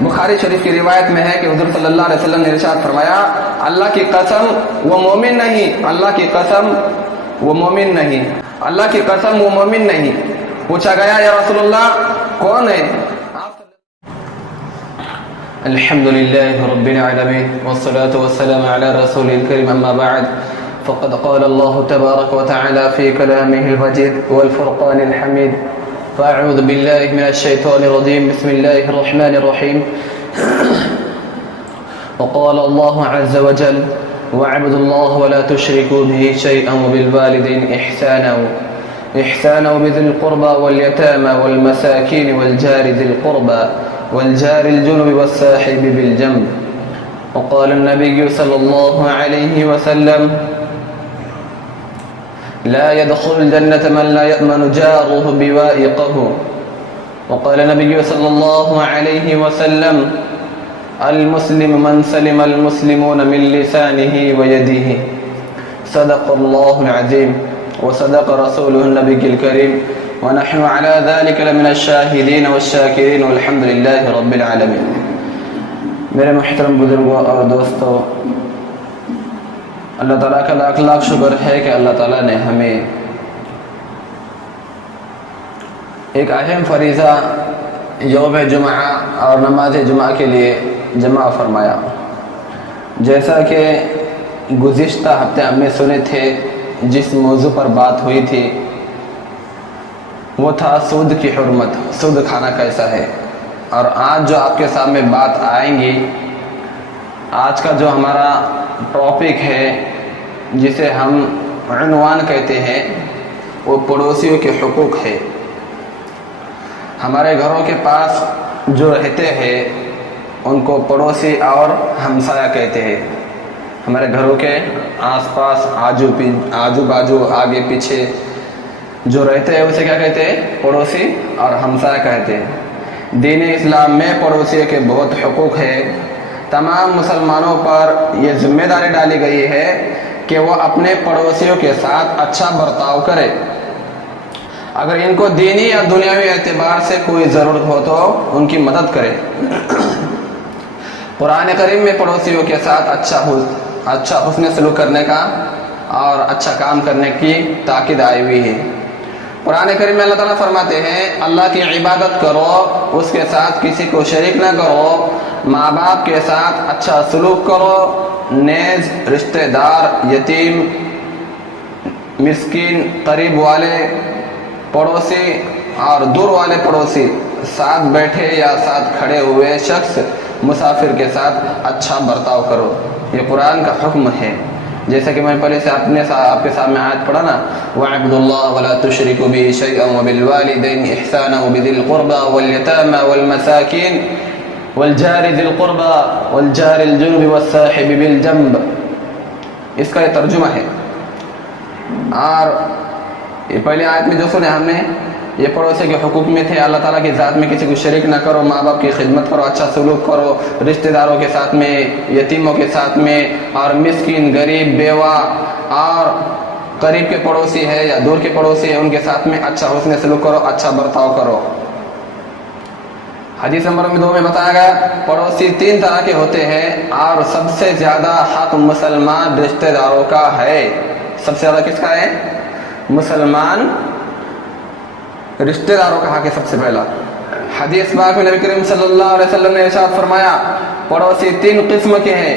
بخاری شریف کی روایت میں ہے کہ حضور صلی اللہ علیہ وسلم نے ارشاد فرمایا اللہ کی قسم وہ مومن نہیں، اللہ کی قسم وہ مومن نہیں، اللہ کی قسم وہ مومن نہیں۔ پوچھا گیا یا رسول اللہ کون ہے؟ الحمد لله رب العالمين والصلاة والسلام على رسول الكريم أما بعد فقد قال الله تبارك وتعالى في كلامه المجيد والفرقان الحميد فأعوذ بالله من الشيطان الرجيم بسم الله الرحمن الرحيم وقال الله عز وجل واعبدوا الله ولا تشركوا به شيئا وبالوالدين إحسانا وبذي القربى واليتامى والمساكين والجار ذي القربى والجار الجنب والصاحب بالجنب وقال النبي صلى الله عليه وسلم لا يدخل الجنة من لا يأمن جاره بوائقه وقال النبي صلى الله عليه وسلم المسلم من سلم المسلمون من لسانه ويده صدق الله العظيم وصدق رسوله النبي الكريم ونحن على ذلك لمن الشاهدين والشاكرين والحمد لله رب العالمين۔ میرے محترم بزرگوں اور دوستوں، اللہ تعالیٰ کا لاکھ لاکھ شکر ہے کہ اللہ تعالیٰ نے ہمیں ایک اہم فریضہ یوم جمعہ اور نماز جمعہ کے لیے جمع فرمایا۔ جیسا کہ گزشتہ ہفتے ہم نے سنے تھے، جس موضوع پر بات ہوئی تھی وہ تھا سود کی حرمت، سود کھانا کیسا ہے۔ اور آج جو آپ کے سامنے بات آئیں گی، آج کا جو ہمارا ٹاپک ہے جسے ہم عنوان کہتے ہیں، وہ پڑوسیوں کے حقوق ہے۔ ہمارے گھروں کے پاس جو رہتے ہیں ان کو پڑوسی اور ہمسایہ کہتے ہیں۔ ہمارے گھروں کے آس پاس آجو باجو آگے پیچھے جو رہتے ہیں اسے کیا کہتے ہیں؟ پڑوسی اور ہمسایہ کہتے ہیں۔ دین اسلام میں پڑوسی کے بہت حقوق ہے۔ تمام مسلمانوں پر یہ ذمہ داری ڈالی گئی ہے کہ وہ اپنے پڑوسیوں کے ساتھ اچھا برتاؤ کرے۔ اگر ان کو دینی یا دنیاوی اعتبار سے کوئی ضرورت ہو تو ان کی مدد کرے۔ قرآن کریم میں پڑوسیوں کے ساتھ اچھا حسن سلوک کرنے کا اور اچھا کام کرنے کی تاکید آئی ہوئی ہے۔ قرآن کریم میں اللہ تعالیٰ فرماتے ہیں اللہ کی عبادت کرو، اس کے ساتھ کسی کو شریک نہ کرو، ماں باپ کے ساتھ اچھا سلوک کرو، نیز رشتہ دار، یتیم، مسکین، قریب والے پڑوسی اور دور والے پڑوسی، ساتھ بیٹھے یا ساتھ کھڑے ہوئے شخص، مسافر کے ساتھ اچھا برتاؤ کرو۔ یہ قرآن کا حکم ہے۔ جیسا کہ میں پہلے سے آپ کے سامنے آیت پڑھا نا، وَاعْبُدُوا اللَّهَ وَلَا تُشْرِكُوا بِهِ شَيْئًا وَبِالْوَالِدَيْنِ إِحْسَانًا وَبِذِي الْقُرْبَى وَالْيَتَامَى وَالْمَسَاكِينِ وَالْجَارِ ذِي الْقُرْبَى وَالْجَارِ الْجُنُبِ وَالصَّاحِبِ بِالْجَنبِ، اس کا یہ ترجمہ ہے۔ اور یہ پہلے آیت میں جو سنے ہم نے، یہ پڑوسی کے حقوق میں تھے۔ اللہ تعالیٰ کی ذات میں کسی کو شریک نہ کرو، ماں باپ کی خدمت کرو، اچھا سلوک کرو، رشتہ داروں کے ساتھ میں، یتیموں کے ساتھ میں، اور مسکین، غریب، بیوہ اور قریب کے پڑوسی ہے یا دور کے پڑوسی ہے ان کے ساتھ میں اچھا حسن سلوک کرو، اچھا برتاؤ کرو۔ حدیث نمبر 2 میں بتایا گیا پڑوسی 3 طرح کے ہوتے ہیں اور سب سے زیادہ حق مسلمان رشتہ داروں کا ہے۔ سب سے زیادہ کس کا ہے؟ مسلمان رشتہ داروں کا حق ہے سب سے پہلا۔ حدیث پاک میں نبی کریم صلی اللہ علیہ وسلم نے ارشاد فرمایا پڑوسی 3 قسم کے ہیں۔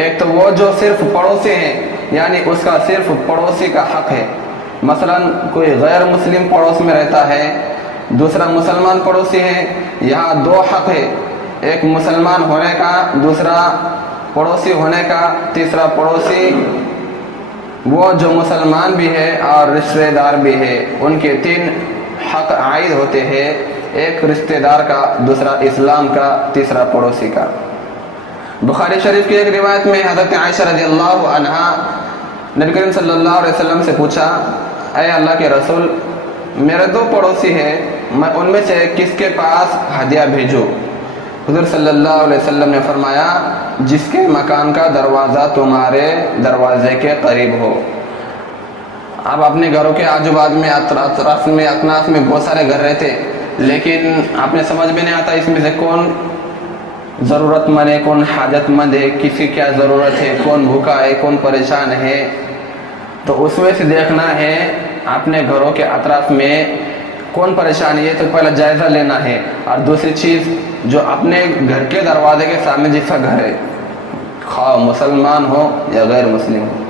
ایک تو وہ جو صرف پڑوسی ہیں، یعنی اس کا صرف پڑوسی کا حق ہے۔ مثلا کوئی غیر مسلم پڑوس میں رہتا ہے، دوسرا مسلمان پڑوسی ہے، یہاں 2 حق ہے، ایک مسلمان ہونے کا، دوسرا پڑوسی ہونے کا، تیسرا پڑوسی وہ جو مسلمان بھی ہے اور رشتہ دار بھی ہے، ان کے 3 حق عائد ہوتے ہیں، ایک رشتہ دار کا، دوسرا اسلام کا، تیسرا پڑوسی کا۔ بخاری شریف کی ایک روایت میں حضرت عائشہ رضی اللہ عنہا نبی کریم صلی اللہ علیہ وسلم سے پوچھا، اے اللہ کے رسول، میرے 2 پڑوسی ہیں، میں ان میں سے کس کے پاس ہدیہ بھیجوں؟ حضور صلی اللہ علیہ وسلم نے فرمایا جس کے مکان کا دروازہ تمہارے دروازے کے قریب ہو۔ اب اپنے گھروں کے آجو باجو میں، اطراف میں، اکناف میں بہت سارے گھر رہتے، لیکن آپ نے سمجھ میں نہیں آتا اس میں سے کون ضرورت مند ہے، کون حاجت مند ہے، کسی کیا ضرورت ہے، کون بھوکا ہے، کون پریشان ہے، تو اس میں سے دیکھنا ہے اپنے گھروں کے اطراف میں کون پریشانی ہے تو پہلا جائزہ لینا ہے. اور دوسری چیز جو اپنے گھر کے دروازے کے سامنے جس کا گھر ہے، خواہ مسلمان ہو یا غیر مسلم ہو،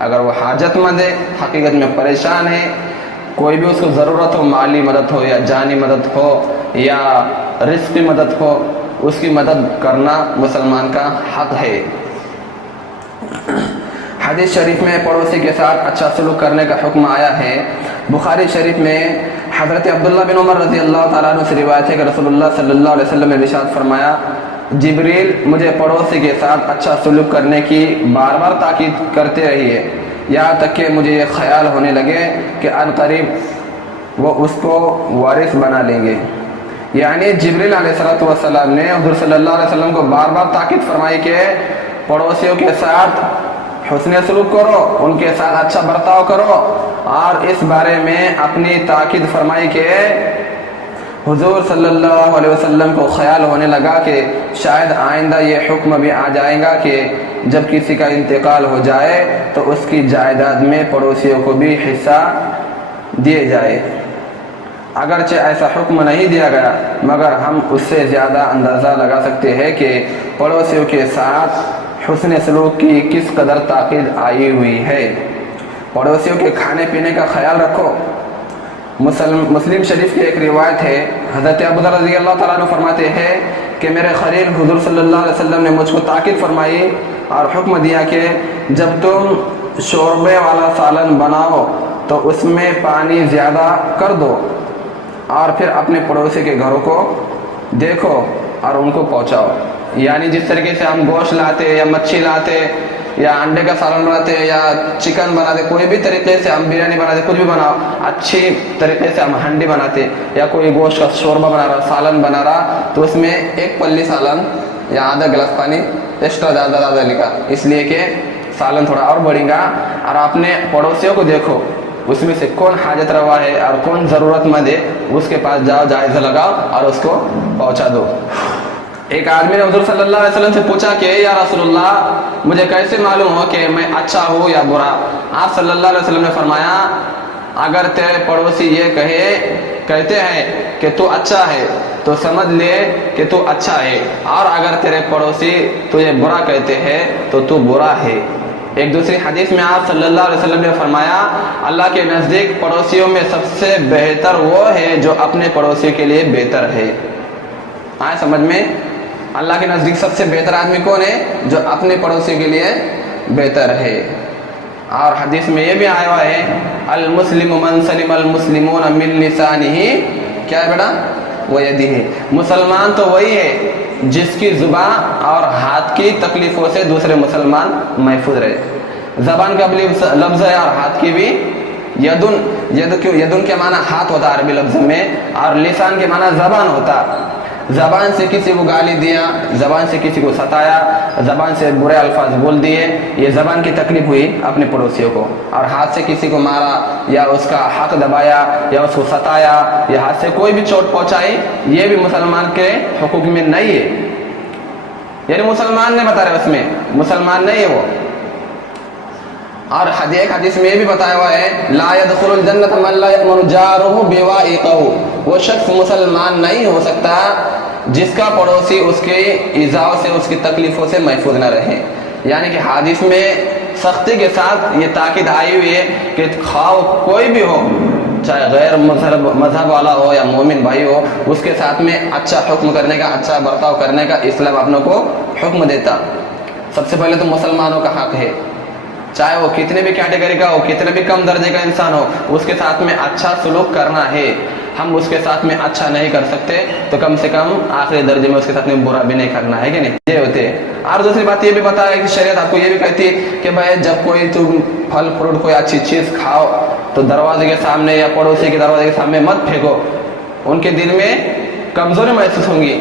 اگر وہ حاجت مند ہے، حقیقت میں پریشان ہے، کوئی بھی اس کو ضرورت ہو، مالی مدد ہو یا جانی مدد ہو یا رزقی مدد ہو، اس کی مدد کرنا مسلمان کا حق ہے. حدیث شریف میں پڑوسی کے ساتھ اچھا سلوک کرنے کا حکم آیا ہے. بخاری شریف میں حضرت عبداللہ بن عمر رضی اللہ تعالیٰ عنہ سے روایت ہے کہ رسول اللہ صلی اللہ علیہ وسلم نے ارشاد فرمایا، جبریل مجھے پڑوسی کے ساتھ اچھا سلوک کرنے کی بار بار تاکید کرتے رہی ہے، یہاں تک کہ مجھے یہ خیال ہونے لگے کہ ان قریب وہ اس کو وارث بنا لیں گے. یعنی جبریل علیہ السلام نے حضور صلی اللہ علیہ وسلم کو بار بار تاکید فرمائی کہ پڑوسیوں کے ساتھ حسن سلوک کرو، ان کے ساتھ اچھا برتاؤ کرو، اور اس بارے میں اپنی تاکید فرمائی کہ حضور صلی اللہ علیہ وسلم کو خیال ہونے لگا کہ شاید آئندہ یہ حکم بھی آ جائے گا کہ جب کسی کا انتقال ہو جائے تو اس کی جائیداد میں پڑوسیوں کو بھی حصہ دیے جائے. اگرچہ ایسا حکم نہیں دیا گیا، مگر ہم اس سے زیادہ اندازہ لگا سکتے ہیں کہ پڑوسیوں کے ساتھ حسن سلوک کی کس قدر تاکید آئی ہوئی ہے. پڑوسیوں کے کھانے پینے کا خیال رکھو. مسلم شریف کی ایک روایت ہے، حضرت ابو ذر رضی اللہ تعالیٰ عنہ فرماتے ہیں کہ میرے خلیل حضور صلی اللہ علیہ وسلم نے مجھ کو تاکید فرمائی اور حکم دیا کہ جب تم شوربے والا سالن بناؤ تو اس میں پانی زیادہ کر دو، اور پھر اپنے پڑوسی کے گھروں کو دیکھو اور ان کو پہنچاؤ. یعنی جس طریقے سے ہم گوشت لاتے یا مچھی لاتے یا انڈے کا سالن بناتے یا چکن بناتے، کوئی بھی طریقے سے ہم بریانی بناتے، کچھ بھی بناؤ، اچھی طریقے سے ہم ہنڈی بناتے یا کوئی گوشت کا شوربہ بنا رہا، سالن بنا رہا، تو اس میں ایک پلی سالن یا آدھا گلاس پانی ایکسٹرا زیادہ لکھا، اس لیے کہ سالن تھوڑا اور بڑھے گا. اور اپنے پڑوسیوں کو دیکھو، اس میں سے کون حاجت روا ہے اور کون ضرورت مند ہے، اس کے پاس جاؤ، جائزہ لگاؤ اور اس کو پہنچا دو. ایک آدمی نے حضور صلی اللہ علیہ وسلم سے پوچھا کہ یا رسول اللہ، مجھے کیسے معلوم ہو کہ میں اچھا ہوں یا برا؟ آپ صلی اللہ علیہ وسلم نے فرمایا، اگر تیرے پڑوسی یہ کہتے ہیں کہ تو اچھا ہے تو سمجھ لے کہ تو اچھا ہے، اور اگر تیرے پڑوسی تجھے برا کہتے ہیں تو تو برا ہے. ایک دوسری حدیث میں آپ صلی اللہ علیہ وسلم نے فرمایا، اللہ کے نزدیک پڑوسیوں میں سب سے بہتر وہ ہے جو اپنے پڑوسی کے لیے بہتر ہے. آئے سمجھ میں؟ اللہ کے نزدیک سب سے بہتر آدمی کون ہے؟ جو اپنے پڑوسی کے لیے بہتر ہے. اور حدیث میں یہ بھی آیا ہوا ہے، المسلم من سلم المسلمون من لسانہ، کیا ہے بیٹا؟ ویدہ. مسلمان تو وہی ہے جس کی زبان اور ہاتھ کی تکلیفوں سے دوسرے مسلمان محفوظ رہے. زبان کا بھی لفظ ہے اور ہاتھ کی بھی. یدن کے معنی ہاتھ ہوتا عربی لفظ میں، اور لسان کے معنی زبان ہوتا. زبان سے کسی کو گالی دیا، زبان سے کسی کو ستایا، زبان سے برے الفاظ بول دیے، یہ زبان کی تکلیف ہوئی اپنے پڑوسیوں کو. اور ہاتھ سے کسی کو مارا یا اس کا حق دبایا یا اس کو ستایا یا ہاتھ سے کوئی بھی چوٹ پہنچائی، یہ بھی مسلمان کے حقوق میں نہیں ہے. یعنی مسلمان نے بتا رہے اس میں مسلمان نہیں ہے وہ. اور ایک حدیث میں یہ بھی بتایا ہوا ہے، لا يدخل الجنت من لا يأمن جاره بوائقه، وہ شخص مسلمان نہیں ہو سکتا جس کا پڑوسی اس کے ایذاء سے، اس کی تکلیفوں سے محفوظ نہ رہے. یعنی کہ حدیث میں سختی کے ساتھ یہ تاکید آئی ہوئی ہے کہ خواہ کوئی بھی ہو، چاہے غیر مذہب والا ہو یا مومن بھائی ہو، اس کے ساتھ میں اچھا حکم کرنے کا، اچھا برتاؤ کرنے کا اسلام اپنوں کو حکم دیتا. سب سے پہلے تو مسلمانوں کا حق ہے، چاہے وہ کتنے بھی کیٹیگری کا ہو، کتنے بھی کم درجے کا انسان ہو، اس کے ساتھ میں اچھا سلوک کرنا ہے. ہم اس کے ساتھ میں اچھا نہیں کر سکتے تو کم سے کم آخری درجے میں اس کے ساتھ میں برا بھی نہیں کرنا ہے کہ نہیں، یہ ہوتے. اور دوسری بات یہ بھی بتایا کہ شریعت آپ کو یہ بھی کہتی ہے کہ بھائی جب کوئی تم پھل فروٹ کوئی اچھی چیز کھاؤ تو دروازے کے سامنے یا پڑوسی کے دروازے کے سامنے مت پھینکو. ان کے دل میں کمزوری محسوس ہوں گی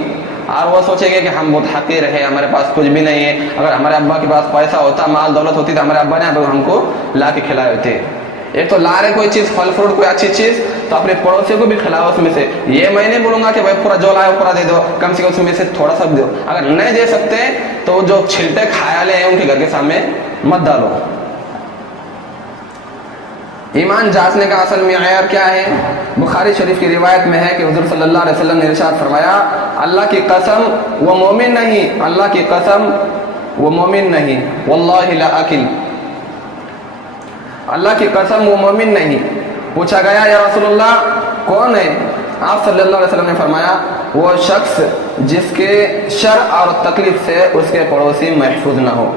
اور وہ سوچیں گے کہ ہم بہت حقیر ہے، ہمارے پاس کچھ بھی نہیں ہے. اگر ہمارے ابا کے پاس پیسہ ہوتا، مال دولت ہوتی تو ہمارے ابا نے ہم کو لا کے کھلائے ہوتے. ایک تو لا رہے کوئی چیز پھل فروٹ کوئی اچھی چیز تو اپنے پڑوسی کو بھی کھلاؤ اس میں سے. یہ میں نہیں بولوں گا کہ بھائی پورا جو لائے پورا دے دو, کم سے کم اس میں سے تھوڑا سا دو. اگر نہیں دے سکتے تو جو چھلٹے کھایا لے ہیں ان کے گھر کے سامنے مت ڈالو. ایمان جانچنے کا اصل معیار کیا ہے؟ بخاری شریف کی روایت میں ہے کہ حضور صلی اللہ علیہ وسلم نے ارشاد فرمایا, اللہ کی قسم وہ مومن نہیں, اللہ کی قسم وہ مومن نہیں, واللہ لا اکل, اللہ کی قسم وہ مومن نہیں. پوچھا گیا یا رسول اللہ کون ہے؟ آپ صلی اللہ علیہ وسلم نے فرمایا وہ شخص جس کے شر اور تکلیف سے اس کے پڑوسی محفوظ نہ ہو.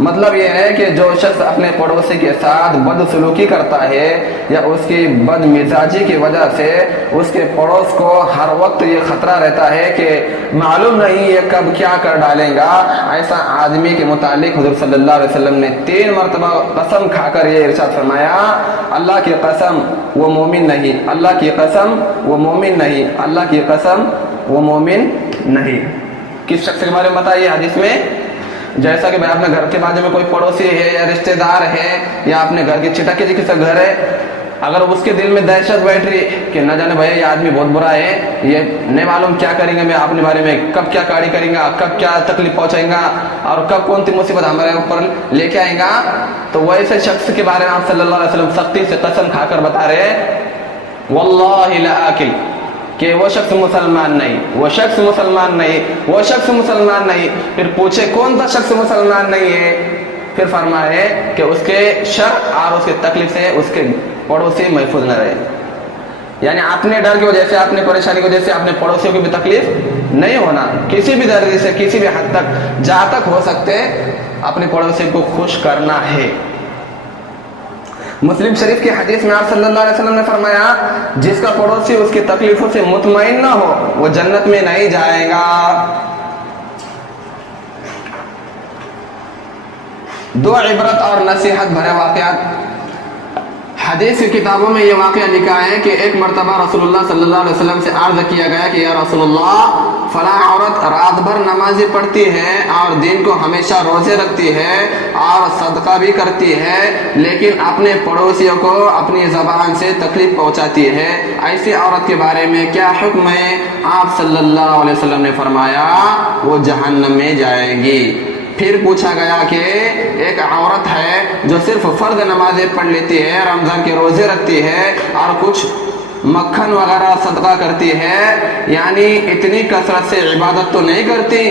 مطلب یہ ہے کہ جو شخص اپنے پڑوسی کے ساتھ بدسلوکی کرتا ہے یا اس کی بد مزاجی کی وجہ سے اس کے پڑوس کو ہر وقت یہ خطرہ رہتا ہے کہ معلوم نہیں یہ کب کیا کر ڈالیں گا, ایسا آدمی کے متعلق حضور صلی اللہ علیہ وسلم نے 3 مرتبہ قسم کھا کر یہ ارشاد فرمایا, اللہ کی قسم وہ مومن نہیں, اللہ کی قسم وہ مومن نہیں, اللہ کی قسم وہ مومن نہیں. کس شخص کے بارے میں بتائیے حدیث میں؟ جیسا کہ بھائی اپنے گھر کے بازو میں کوئی پڑوسی ہے یا رشتہ دار ہے یا اپنے گھر کی چٹا کے جی کسی گھر ہے, اگر اس کے دل میں دہشت بیٹھ رہی کہ نہ جانے بھائی یہ آدمی بہت برا ہے, یہ نہیں معلوم کیا کریں گے, میں اپنے بارے میں کب کیا کاڑی کریں گا, کب کیا تکلیف پہنچائیں گا اور کب کون سی مصیبت ہمارے اوپر لے کے آئیں گا, تو ویسے شخص کے بارے میں آپ صلی اللہ علیہ وسلم سختی سے قسم کھا کر بتا رہے واللہ لا آکل کہ وہ شخص مسلمان نہیں, وہ شخص مسلمان نہیں, وہ شخص مسلمان نہیں. پھر پوچھے کون سا شخص مسلمان نہیں ہے؟ پھر فرمائے کہ اس کے شر اور اس کے تکلیف سے اس کے پڑوسی محفوظ نہ رہے. یعنی اپنے ڈر کی وجہ سے, اپنے پریشانی کی وجہ سے اپنے پڑوسیوں کی بھی تکلیف نہیں ہونا, کسی بھی درجے سے کسی بھی حد تک جہاں تک ہو سکتے اپنے پڑوسی کو خوش کرنا ہے. مسلم شریف کی حدیث میں آپ صلی اللہ علیہ وسلم نے فرمایا جس کا پڑوسی اس کی تکلیفوں سے مطمئن نہ ہو وہ جنت میں نہیں جائے گا. 2 عبرت اور نصیحت بھرے واقعات. حدیث کی کتابوں میں یہ واقعہ لکھا ہے کہ ایک مرتبہ رسول اللہ صلی اللہ علیہ وسلم سے عرض کیا گیا کہ یا رسول اللہ فلاں عورت رات بھر نمازی پڑھتی ہے اور دن کو ہمیشہ روزے رکھتی ہے اور صدقہ بھی کرتی ہے, لیکن اپنے پڑوسیوں کو اپنی زبان سے تکلیف پہنچاتی ہے, ایسی عورت کے بارے میں کیا حکم ہے؟ آپ صلی اللہ علیہ وسلم نے فرمایا وہ جہنم میں جائے گی. پھر پوچھا گیا کہ ایک عورت ہے جو صرف فرض نمازیں پڑھ لیتی ہے, رمضان کے روزے رکھتی ہے اور کچھ مکھن وغیرہ صدقہ کرتی ہے, یعنی اتنی کثرت سے عبادت تو نہیں کرتی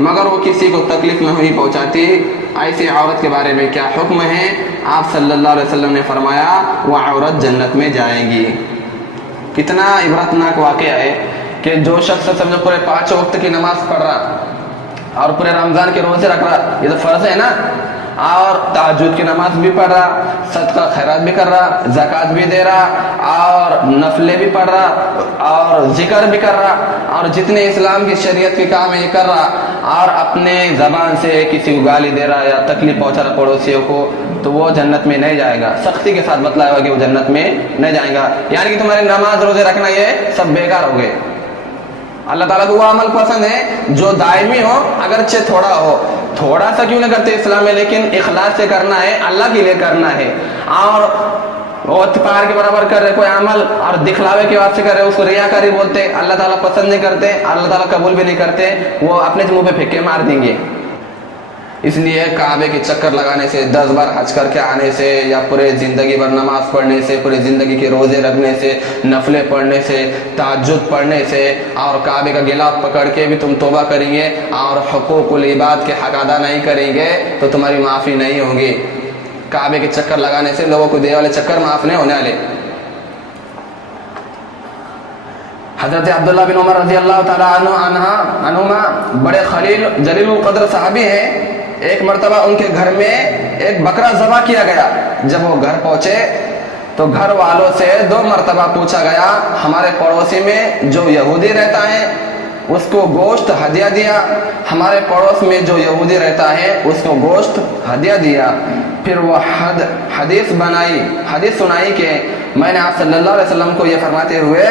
مگر وہ کسی کو تکلیف نہیں پہنچاتی, ایسی عورت کے بارے میں کیا حکم ہے؟ آپ صلی اللہ علیہ وسلم نے فرمایا وہ عورت جنت میں جائے گی. کتنا عبرتناک واقعہ ہے کہ جو شخص سمجھو پورے 5 وقت کی نماز پڑھ رہا اور پورے رمضان کے روزے رکھ رہا, یہ تو فرض ہے نا, اور تہجد کی نماز بھی پڑھ رہا, صدقہ خیرات بھی کر رہا, زکوٰۃ بھی دے رہا اور نفلیں بھی پڑھ رہا اور ذکر بھی کر رہا اور جتنے اسلام کی شریعت کے کام ہے یہ کر رہا, اور اپنے زبان سے کسی کو گالی دے رہا یا تکلیف پہنچا رہا پڑوسیوں کو, تو وہ جنت میں نہیں جائے گا. سختی کے ساتھ بتلایا ہوا کہ وہ جنت میں نہیں جائے گا, یعنی کہ تمہارے نماز روزے رکھنا یہ سب بیکار ہو گئے. اللہ تعالیٰ کو وہ عمل پسند ہے جو دائمی ہو, اگرچہ تھوڑا ہو, تھوڑا سا کیوں نہیں کرتے اسلام میں, لیکن اخلاص سے کرنا ہے, اللہ کے لیے کرنا ہے. اور وہ پہاڑ کے برابر کر رہے کوئی عمل اور دکھلاوے کے واسطے کر رہے اس کو ریاکاری بولتے, اللہ تعالیٰ پسند نہیں کرتے, اللہ تعالیٰ قبول بھی نہیں کرتے, وہ اپنے منہ پہ پھیکے مار دیں گے. اس لیے کعبے کے چکر لگانے سے, 10 بار حج کر کے آنے سے یا پورے زندگی بھر نماز پڑھنے سے, پوری زندگی کے روزے رکھنے سے, نفلیں پڑھنے سے, تہجد پڑھنے سے اور کعبے کا غلاف پکڑ کے بھی تم توبہ کریں گے اور حقوق العباد کے حق ادا نہیں کریں گے تو تمہاری معافی نہیں ہوگی. کعبے کے چکر لگانے سے لوگوں کو دے والے چکر معاف نہیں ہونے والے. حضرت عبداللہ بن عمر رضی اللہ تعالیٰ عنہما بڑے خلیل جلیل القدر صحابی ہیں. ایک مرتبہ ان کے گھر میں ایک بکرا ذبح کیا گیا. جب وہ گھر پہنچے تو گھر والوں سے 2 مرتبہ پوچھا گیا, ہمارے پڑوسی میں جو یہودی رہتا ہے اس کو گوشت ہدیہ دیا, ہمارے پڑوس میں جو یہودی رہتا ہے اس کو گوشت ہدیہ دیا. پھر وہ حدیث سنائی کہ میں نے آپ صلی اللہ علیہ وسلم کو یہ فرماتے ہوئے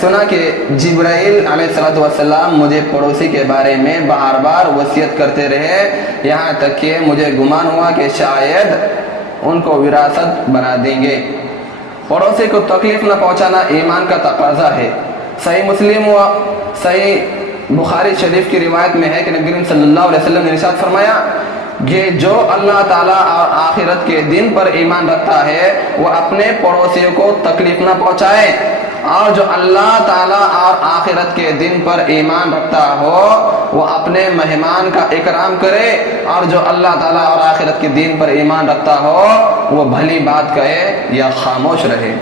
سنا کہ جبرائیل علیہ السلام مجھے پڑوسی کے بارے میں بار بار وصیت کرتے رہے, یہاں تک کہ مجھے گمان ہوا کہ شاید ان کو وراثت بنا دیں گے۔ پڑوسی کو تکلیف نہ پہنچانا ایمان کا تقاضا ہے۔ صحیح مسلم و صحیح بخاری شریف کی روایت میں ہے کہ نبی کریم صلی اللہ علیہ وسلم نے ارشاد فرمایا کہ جو اللہ تعالیٰ اور آخرت کے دن پر ایمان رکھتا ہے وہ اپنے پڑوسیوں کو تکلیف نہ پہنچائے، اور جو اللہ تعالیٰ اور آخرت کے دن پر ایمان رکھتا ہو وہ اپنے مہمان کا اکرام کرے، اور جو اللہ تعالیٰ اور آخرت کے دن پر ایمان رکھتا ہو وہ بھلی بات کہے یا خاموش رہے۔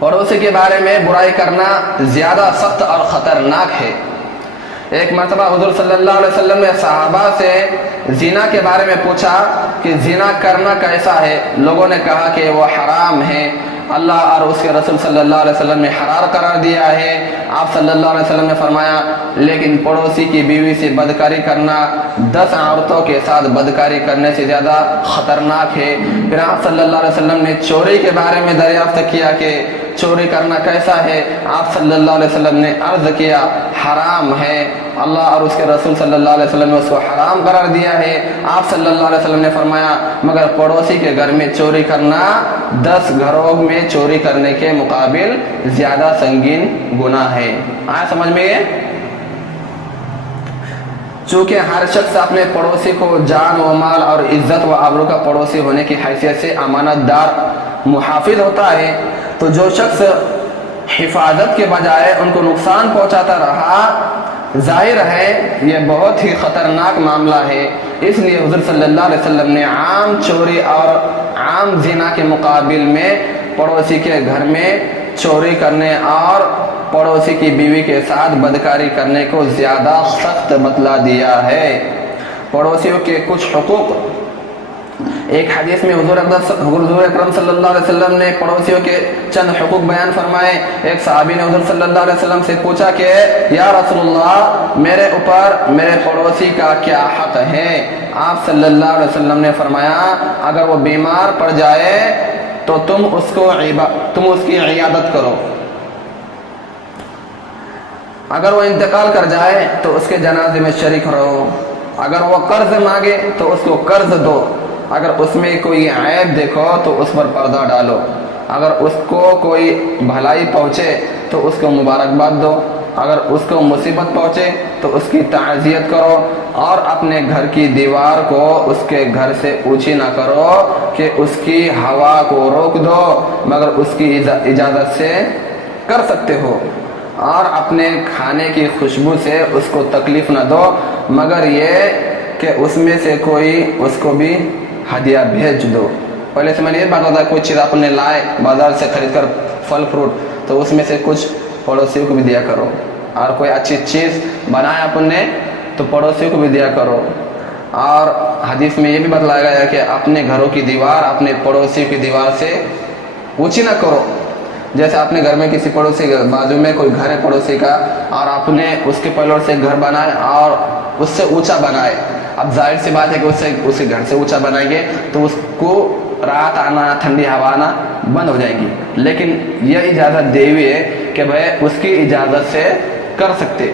پڑوسی کے بارے میں برائی کرنا زیادہ سخت اور خطرناک ہے۔ ایک مرتبہ حضور صلی اللہ علیہ وسلم نے صحابہ سے زنا کے بارے میں پوچھا کہ زنا کرنا کیسا ہے؟ لوگوں نے کہا کہ وہ حرام ہے، اللہ اور اس کے رسول صلی اللہ علیہ وسلم نے حرام قرار دیا ہے۔ آپ صلی اللہ علیہ وسلم نے فرمایا لیکن پڑوسی کی بیوی سے بدکاری کرنا 10 عورتوں کے ساتھ بدکاری کرنے سے زیادہ خطرناک ہے۔ پھر آپ صلی اللہ علیہ وسلم نے چوری کے بارے میں دریافت کیا کہ چوری کرنا کیسا ہے؟ آپ صلی اللہ علیہ وسلم نے عرض کیا حرام ہے، اللہ اور اس کے رسول صلی اللہ علیہ وسلم نے اس کو حرام قرار دیا ہے۔ آپ صلی اللہ علیہ وسلم نے فرمایا مگر پڑوسی کے گھر میں چوری کرنا 10 گھروں میں چوری کرنے کے مقابل زیادہ سنگین گناہ ہے۔ آیا سمجھ میں یہ؟ چونکہ ہر شخص اپنے پڑوسی کو جان و مال اور عزت و آبرو کا پڑوسی ہونے کی حیثیت سے امانت دار محافظ ہوتا ہے، تو جو شخص حفاظت کے بجائے ان کو نقصان پہنچاتا رہا ظاہر ہے یہ بہت ہی خطرناک معاملہ ہے۔ اس لیے حضور صلی اللہ علیہ وسلم نے عام چوری اور عام زنا کے مقابل میں پڑوسی کے گھر میں چوری کرنے اور پڑوسی کی بیوی کے ساتھ بدکاری کرنے کو زیادہ سخت بتلا دیا ہے۔ پڑوسیوں کے کچھ حقوق، ایک حدیث میں حضور اکرم صلی اللہ علیہ وسلم نے پڑوسیوں کے چند حقوق بیان فرمائے۔ ایک صحابی نے حضور صلی اللہ علیہ وسلم سے پوچھا کہ یا رسول اللہ میرے اوپر میرے پڑوسی کا کیا حق ہے؟ آپ صلی اللہ علیہ وسلم نے فرمایا اگر وہ بیمار پڑ جائے تو تم اس کی عیادت کرو، اگر وہ انتقال کر جائے تو اس کے جنازے میں شریک رہو، اگر وہ قرض مانگے تو اس کو قرض دو، اگر اس میں کوئی عیب دیکھو تو اس پر پردہ ڈالو، اگر اس کو کوئی بھلائی پہنچے تو اس کو مبارکباد دو، اگر اس کو مصیبت پہنچے تو اس کی تعزیت کرو، اور اپنے گھر کی دیوار کو اس کے گھر سے اونچی نہ کرو کہ اس کی ہوا کو روک دو مگر اس کی اجازت سے کر سکتے ہو، اور اپنے کھانے کی خوشبو سے اس کو تکلیف نہ دو مگر یہ کہ اس میں سے کوئی اس کو بھی ہدیہ بھیج دو۔ پہلے سے میں نے یہ بات بتایا کوئی چیز آپ نے لائے بازار سے خرید کر پھل فروٹ تو اس میں سے کچھ پڑوسیوں کو بھی دیا کرو، اور کوئی اچھی چیز بنائے آپ نے تو پڑوسیوں کو بھی دیا کرو۔ اور حدیث میں یہ بھی بتلایا گیا کہ اپنے گھروں کی دیوار اپنے پڑوسی کی دیوار سے اونچی نہ کرو۔ جیسے اپنے گھر میں کسی پڑوسی کے بازو میں کوئی گھر ہے پڑوسی کا اور آپ نے اس کے پہلے سے گھر بنائے اور اس سے اونچا بنائے، اب ظاہر سی بات ہے کہ اس کے گھر سے اونچا بنائیں گے تو اس کو رات آنا ٹھنڈی ہوا آنا بند ہو جائے گی، لیکن یہ اجازت دی ہوئی ہے کہ بھائی اس کی اجازت سے کر سکتے۔